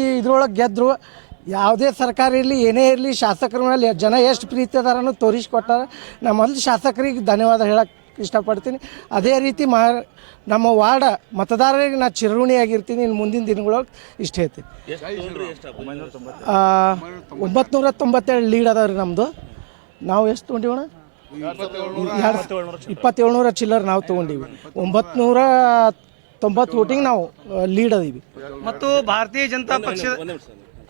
ಇದ್ರೊಳಗೆ ಗೆದ್ರು. ಯಾವುದೇ ಸರ್ಕಾರ ಇರಲಿ ಏನೇ ಇರಲಿ ಶಾಸಕರ ಮೇಲೆ ಜನ ಎಷ್ಟು ಪ್ರೀತಿ ಅದಾರ ಕೊಟ್ಟಾರ ನಾ ನಮ್ಮಲ್ಲಿ ಶಾಸಕರಿಗೆ ಧನ್ಯವಾದ ಹೇಳಕ್ಕೆ ಇಷ್ಟಪಡ್ತೀನಿ. ಅದೇ ರೀತಿ ಮಹ ನಮ್ಮ ವಾರ್ಡ ಮತದಾರರಿಗೆ ನಾ ಚಿರಋಣಿಯಾಗಿರ್ತೀನಿ. ಇನ್ನು ಮುಂದಿನ ದಿನಗಳೊಳಗೆ ಇಷ್ಟ ಹೇಳ್ತೀನಿ. ಒಂಬತ್ತು ನೂರ ತೊಂಬತ್ತೇಳು ಲೀಡ್ ಅದಾವ ರೀ ನಮ್ಮದು ನಾವು ಎಷ್ಟು ತೊಗೊಂಡಿವಣ ಇಪ್ಪತ್ತೇಳು ನೂರ ಚಿಲ್ಲರ್ ನಾವು ತೊಗೊಂಡೀವಿ. ಒಂಬತ್ನೂರ ತೊಂಬತ್ತು ವೋಟಿಂಗ್ ನಾವು ಲೀಡ್ ಅದೀವಿ. ಮತ್ತು ಭಾರತೀಯ ಜನತಾ ಪಕ್ಷ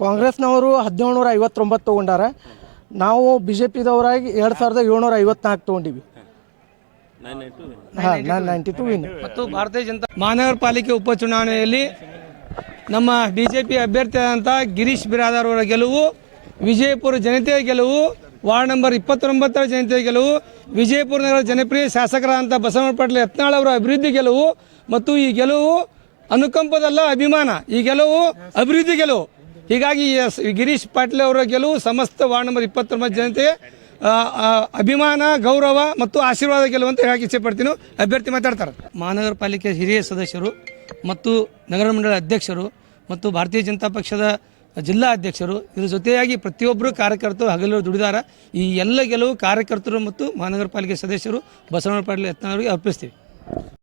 ಕಾಂಗ್ರೆಸ್ನವರು ಹದಿನೇಳ್ನೂರ ಐವತ್ತೊಂಬತ್ತು ತೊಗೊಂಡಾರ. ನಾವು ಬಿ ಜೆ ಪಿದವರಾಗಿ ಎರಡು ಸಾವಿರದ ಏಳ್ನೂರ ಐವತ್ನಾಲ್ಕು ತೊಗೊಂಡೀವಿ. ಹಾಂ ನಾನು ನೈಂಟಿ ಟು ವಿನ್. ಮತ್ತು ಭಾರತೀಯ ಜನತಾ ಮಹಾನಗರ ಪಾಲಿಕೆ ಉಪಚುನಾವಣೆಯಲ್ಲಿ ನಮ್ಮ ಬಿ ಜೆ ಪಿ ಅಭ್ಯರ್ಥಿಯಾದಂಥ ಗಿರೀಶ್ ಬಿರಾದಾರ್ ಅವರ ಗೆಲುವು ವಿಜಯಪುರ ಜನತೆಯ ಗೆಲುವು ವಾರ್ಡ್ ನಂಬರ್ ಇಪ್ಪತ್ತೊಂಬತ್ತರ ಜಯಂತಿ ಗೆಲುವು. ವಿಜಯಪುರ ನಗರ ಜನಪ್ರಿಯ ಶಾಸಕರಾದಂಥ ಬಸವಣ್ಣ ಪಾಟೀಲ್ ಯತ್ನಾಳ್ ಅವರ ಅಭಿವೃದ್ಧಿ ಗೆಲುವು ಮತ್ತು ಈ ಗೆಲುವು ಅನುಕಂಪದಲ್ಲ ಅಭಿಮಾನ. ಈ ಗೆಲುವು ಅಭಿವೃದ್ಧಿ ಗೆಲುವು. ಹೀಗಾಗಿ ಗಿರೀಶ್ ಪಾಟೀಲ್ ಅವರ ಗೆಲುವು ಸಮಸ್ತ ವಾರ್ಡ್ ನಂಬರ್ ಇಪ್ಪತ್ತೊಂಬತ್ತು ಆ, ಅಭಿಮಾನ ಗೌರವ ಮತ್ತು ಆಶೀರ್ವಾದ ಗೆಲುವು ಅಂತ ಹೇಳಕ್ಕೆ ಇಚ್ಛೆಪಡ್ತೀನಿ. ಅಭ್ಯರ್ಥಿ ಮಾತಾಡ್ತಾರೆ. ಮಹಾನಗರ ಪಾಲಿಕೆ ಹಿರಿಯ ಸದಸ್ಯರು ಮತ್ತು ನಗರ ಮಂಡಳ ಅಧ್ಯಕ್ಷರು ಮತ್ತು ಭಾರತೀಯ ಜನತಾ ಪಕ್ಷದ ಜಿಲ್ಲಾ ಅಧ್ಯಕ್ಷರು, ಇದ್ರ ಜೊತೆಯಾಗಿ ಪ್ರತಿಯೊಬ್ಬರು ಕಾರ್ಯಕರ್ತರು ಹಗಲು ದುಡಿದಾರ. ಈ ಎಲ್ಲ ಗೆಲುವು ಕಾರ್ಯಕರ್ತರು ಮತ್ತು ಮಹಾನಗರ ಪಾಲಿಕೆ ಸದಸ್ಯರು ಬಸವಣ್ಣ ಪಾಟೀಲ್ ಯತ್ನಾಳ್ ಅವರಿಗೆ ಅರ್ಪಿಸ್ತೀವಿ.